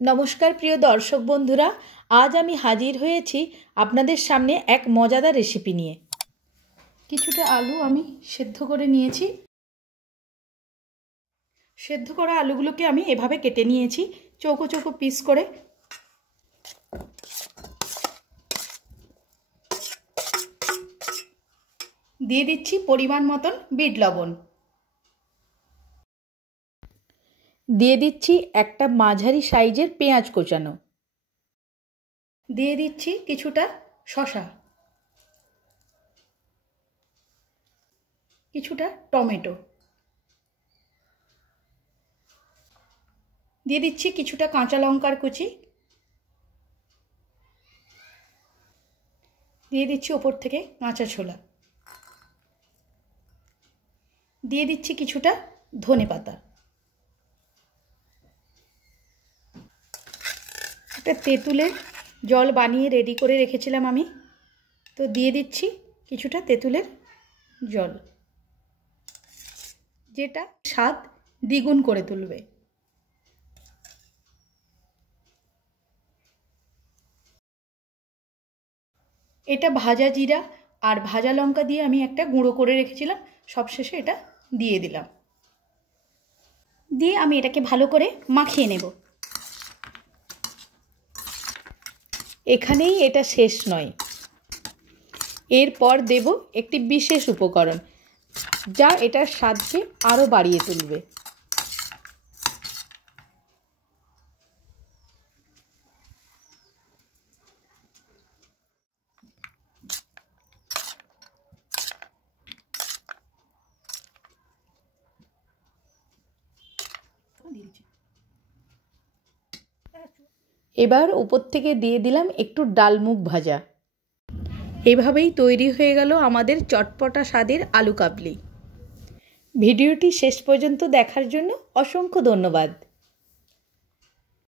নমস্কার প্রিয় দর্শক বন্ধুরা, আজ আমি হাজির হয়েছি আপনাদের সামনে এক মজাদার রেসিপি নিয়ে। কিছুটা আলু আমি সেদ্ধ করে নিয়েছি। সেদ্ধ করা আলুগুলোকে আমি এভাবে কেটে নিয়েছি চৌকো চৌকো পিস করে। দিয়ে দিচ্ছি পরিমাণ মতন বিট লবণ। দিয়ে দিচ্ছি একটা মাঝারি সাইজের পেঁয়াজ কোচানো। দিয়ে দিচ্ছি কিছুটা শসা, কিছুটা টমেটো, দিয়ে দিচ্ছি কিছুটা কাঁচা লঙ্কার কুচি, দিয়ে দিচ্ছি ওপর থেকে কাঁচা ছোলা, দিয়ে দিচ্ছি কিছুটা ধনেপাতা। একটা তেঁতুলের জল বানিয়ে রেডি করে রেখেছিলাম আমি, তো দিয়ে দিচ্ছি কিছুটা তেঁতুলের জল, যেটা স্বাদ দ্বিগুণ করে তুলবে। এটা ভাজা জিরা আর ভাজা লঙ্কা দিয়ে আমি একটা গুঁড়ো করে রেখেছিলাম, সবশেষে এটা দিয়ে দিলাম। দিয়ে আমি এটাকে ভালো করে মাখিয়ে নেব। এখানেই এটা শেষ নয়, এরপর দেব একটি বিশেষ উপকরণ যা এটার স্বাদকে আরও বাড়িয়ে তুলবে। এবার উপর থেকে দিয়ে দিলাম একটু ডালমুগ ভাজা। এভাবেই তৈরি হয়ে গেল আমাদের চটপটা স্বাদের আলু কাবলি। ভিডিওটি শেষ পর্যন্ত দেখার জন্য অসংখ্য ধন্যবাদ।